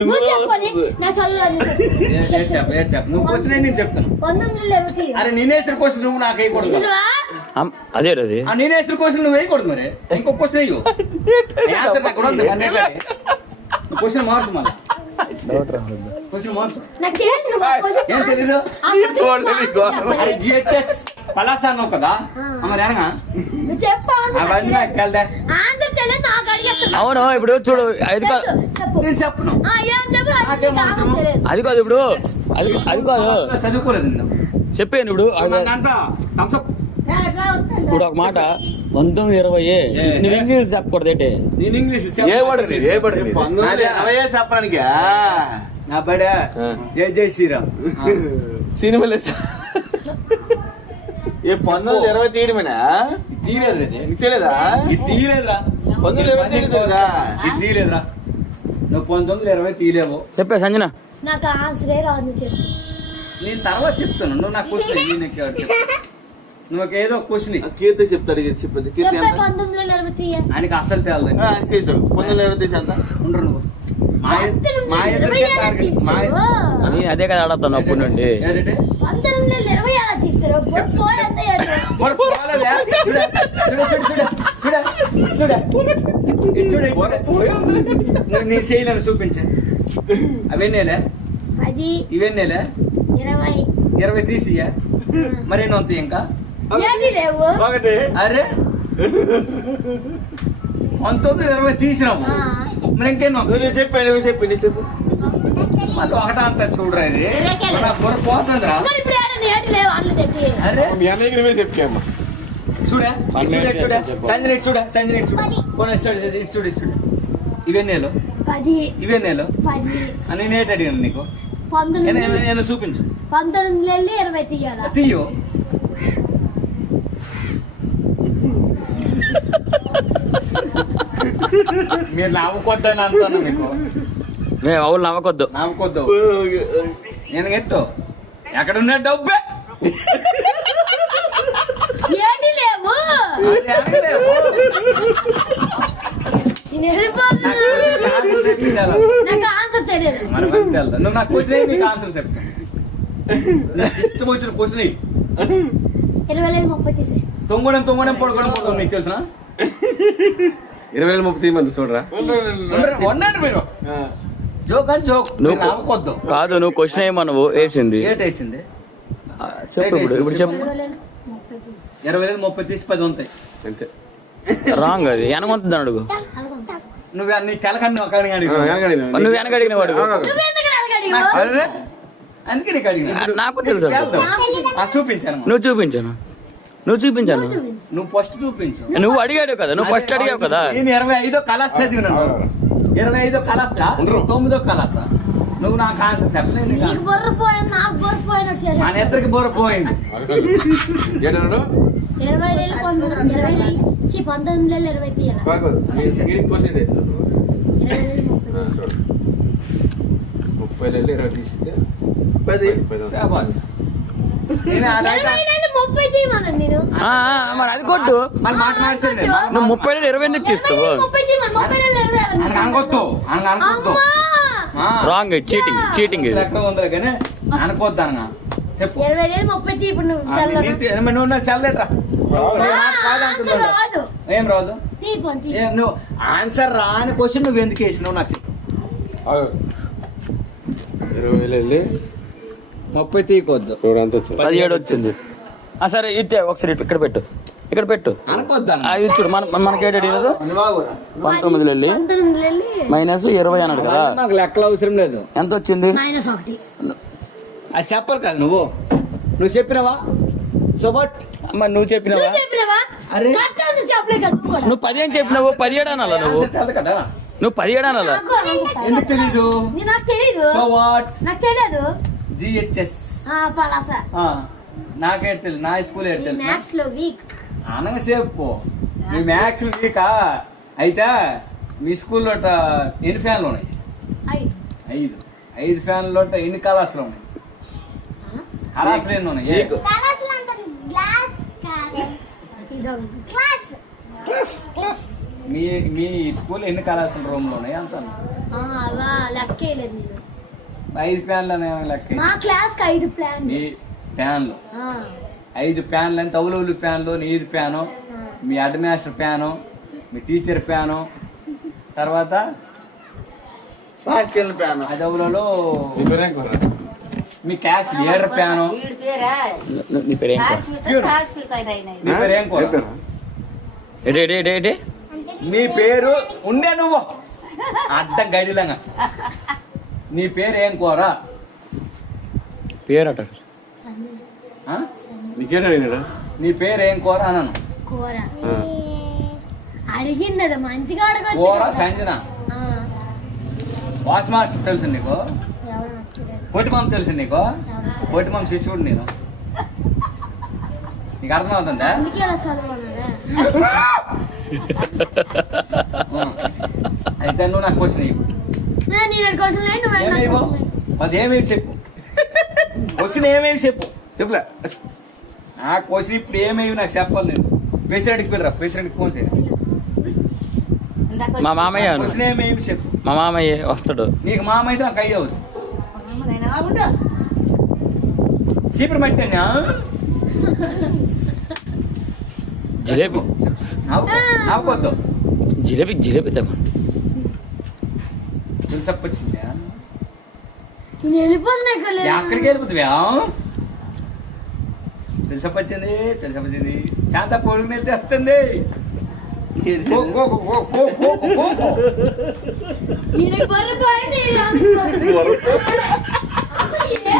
నువ్వు క్వశ్చన్ నేను చెప్తాను. అరే నేనేసిన క్వశ్చన్ నువ్వు నాకు వేయకూడదు. అదే అది నేనేసిన క్వశ్చన్ నువ్వు వేయకూడదు. మరి ఇంకో క్వశ్చన్ అయ్యో క్వశ్చన్ మార్చు. మళ్ళీ క్వశ్చన్ మార్చు. ఏం తెలీదు. జిహెచ్ఎస్ పలాస అన్నావు కదా మరి అనగా అవన్నీ నాకు తెలదా. అవును ఇప్పుడు చూడు అది కాదు నేను చెప్పను. అది కాదు ఇప్పుడు అది కాదు చదువుకోలేదు చెప్పాను ఇప్పుడు అంతా థమ్స్అప్. ఇప్పుడు ఒక మాట 1920 నువ్వు ఇంగ్లీష్ చెప్పకూడదు ఏంటి? నేను ఇంగ్లీష్ చెప్పడానికి నా బడ జై జై శ్రీరామ్ సినిమాలే 1920 తీయడమేనా? తీయలేదు. తెలియదా? ఇది తీయలేదురా. 1920 తెలియదా? ఇది తీయలేదురా. నువ్వు 1920 తీయలేవు. చెప్పా సంజన. నాకు ఆన్సరే రాదు. నేను తర్వాత చెప్తాను. నువ్వు నాకు క్వశ్చన్ నువ్వు ఏదో క్వశ్చన్ కీర్తి చెప్తాడు. చెప్పండి కీర్తి 1920 ఆయనకి అసలు తేలదు. 1920 ఎంత ఉండరు నువ్వు మా ఎదురుకే టార్గెట్. నేను అదే కదా ఆడతాను అప్పటి నుండి. 1920 అలా తీస్తారు. నేను చేయలేను. చూపించా. అవన్నీలే 10 ఇవన్నీలే 20 తీసియా. మరేనో అంత ఇంకా ఏమీ లేవు. అరే 1920 తీసినాము. మరి ఇంకేనో చెప్పండి చెప్పు మళ్ళీ ఒకటా అంత చూడరా. ఇది బుర్ర పోతుందిరా. అరే చెప్పాము చూడా సంజన చూడా సంజన చూడు. ఇవన్నీలో 10 ఇవన్నీలో నేను ఏంటి అడిగాను నీకు? 19 చూపించు. 1920 తీయాలా? తీయో. మీరు నవ్వుకొద్దని అంటాను మీకు. మేము అవును నవ్వకొద్దు. నవ్వుకొద్దు. నేను ఎత్తు ఎక్కడున్నా డబ్బే ఏంటి లేవు. నాకు ఆన్సర్ తెలియదు. నువ్వు నాకు క్వశ్చన్ నీకు ఆన్సర్ చెప్తాను. ఇష్టం వచ్చిన క్వశ్చన్ 20 తీసే. తొంగడం పడుకోవడం నీకు తెలుసునా? 20 మంది చూడరా వండండి మీరు. జోక్ అని జోక్. నువ్వు నవ్వుకొద్దు. కాదు నువ్వు క్వశ్చన్ ఏమన్నావు వేసింది ఏటేసింది చెప్పు. ఇప్పుడు చెప్పు. 20 తీసి 10 ఉంటాయి అంతే. రాంగ్ అది వెనకొంటుంది అడుగు. నువ్వు నీ తెలకండి ఒక నువ్వు వెనక అడిగిన వాడు. అందుకే నీకు అడిగిన. నాకు తెలుసు. చూపించాను. నువ్వు చూపించాను. నువ్వు ఫస్ట్ చూపించు. నువ్వు అడిగాడు కదా. నువ్వు ఫస్ట్ అడిగావు కదా. నేను 25 కలాస్ చదివినాను. 25 కలాసా 9 కలాసా? నువ్వు నాకు ఆన్సర్ చెప్పలేదు. మన ఇద్దరికి బొర్ర పోయింది. 1920 తీయాలా? 30 తీస్తే 30 తీయమన్నాను నేను. మరి అది కొట్టు. మళ్ళీ మాట మార్చండి. నువ్వు 30 20 ఎందుకు తీస్తావు? అనుకోద్దు. రాంగ్. చీటింగ్ ఇది. ఎక్కడ ఉందో కానీ అనుకోద్దు అనగా చెప్పు. 20 30 ఇప్పుడు నువ్వు చల్లట్రా. ఏం రాదు. నువ్వు ఆన్సర్ రాని క్వశ్చన్ నువ్వు ఎందుకు వేసినావు నాకు చెప్పు. 30 తీయకొద్దు. 17 వచ్చింది. సరే ఇట్టే ఒకసారి ఇక్కడ పెట్టు. అనుకోద్దా? అది చూడు మనకేట 19 వెళ్ళి మైనస్ 20 అన్నాడు కదా. నాకు లెక్కలు అవసరం లేదు. ఎంత వచ్చింది? -1. అది చెప్పాలి కదా. నువ్వు చెప్పినావా? సో బట్ మరి నువ్వు చెప్పినావా? అరే నువ్వు 10 అని చెప్పినావు. 17 అనాలా నువ్వు? కదా. నువ్వు 17 అనాలా? ఎందుకు తెలీదు? నాకు తెలీదు. So what? నాకు తెలియదు. జిహెచ్ఎస్ పలాస. నాకేట్ తెలుసు. నా స్కూల్ ఏడు తెలుసు. మ్యాథ్స్ లో వీక్ అనగా చెప్పు. మీ మ్యాథ్స్ వీకా అయితే మీ స్కూల్లో ఎన్ని ఫ్యాన్లు ఉన్నాయి? 5 ఫ్యాన్లు ఎన్ని కళాసులు ఉన్నాయి? కళాసులు ఎన్ని ఉన్నాయి? మీ స్కూల్ ఎన్ని కళాశాల రూమ్ లో ఉన్నాయి అంత? అవా లెక్కేయలేదు నేను 5 ప్యాన్లు లెక్క మా క్లాస్ కి 5 ప్లాన్ మీ ప్యాన్లు 5 ప్యాన్లు అని తౌలు ప్యాన్లు నీది ప్యాను మీ హెడ్ మాస్టర్ ప్యాను మీ టీచర్ ప్యాను తర్వాత బాస్కెళ్ళిన ప్యాను అదవులలో నీ పేరేం కూర మీ క్లాస్ లీడర్ ప్యాను నీ పేరు ఏం నీ పేరు ఏం కోర నీ పేరు ఉండే నువ్వు అడ్డం గడిలంగా నీ పేరు ఏం కోరా పేరు అట ఆ? నీకేం అడిగినాడా నీ పేరు ఏం కోర అన్నాను కూర అడిగింది అది మంచిగా అడగచ్చు కోర కదా. సంజన ఆ, వాస్ మాస్టర్ తెలుసు నీకు ఎవరు నచ్చలేదు. పొట్టిమామ తెలుసు నీకు పొట్టిమామ శిష్యుడు నేను నీకు అర్థమవుతుందా అందుకే అలా చదవన్నారా అయితే నువ్వు నాకు క్వశ్చన్ ఇవ్వు నేను కోసం లేదు నువ్వు నాకు ఏమేవో question లేదు. అది ఏమేమి చెప్పు క్వశ్చన్ ఏమేమి చెప్పు చెప్పులే ఆ క్వశ్చన్ ఇప్పుడు ఏమేమి నాకు చెప్పాలి నేను ప్రెసిడెంట్కి వెళ్ళరా ప్రెసిడెంట్కి ఫోన్ చేయ మా మామయ్య అను. క్వశ్చన్ ఏమేమి చెప్పు మా మామయ్య వస్తాడు నీకు మామ అయితే నాకు అయ్యి అవుతుంది చీపురు మట్టేనా జిలేబీ నవ్వుకోద్దు జిలేబీ తెమ్మను తెలిసప్పొచ్చిందా నేను వెళ్ళిపోతున్నా ఇక్కడ లేదు. ఎక్కడికి వెళ్ళిపోతావా తెలిసప్పొచ్చింది శాంత పొడుగు వెళ్తే వస్తుంది కో, కో, కో, కో, కో, కో, కో, కో. ఈయనకి బర్రె పోయింది, ఈయనకి. అమ్మ, ఏ?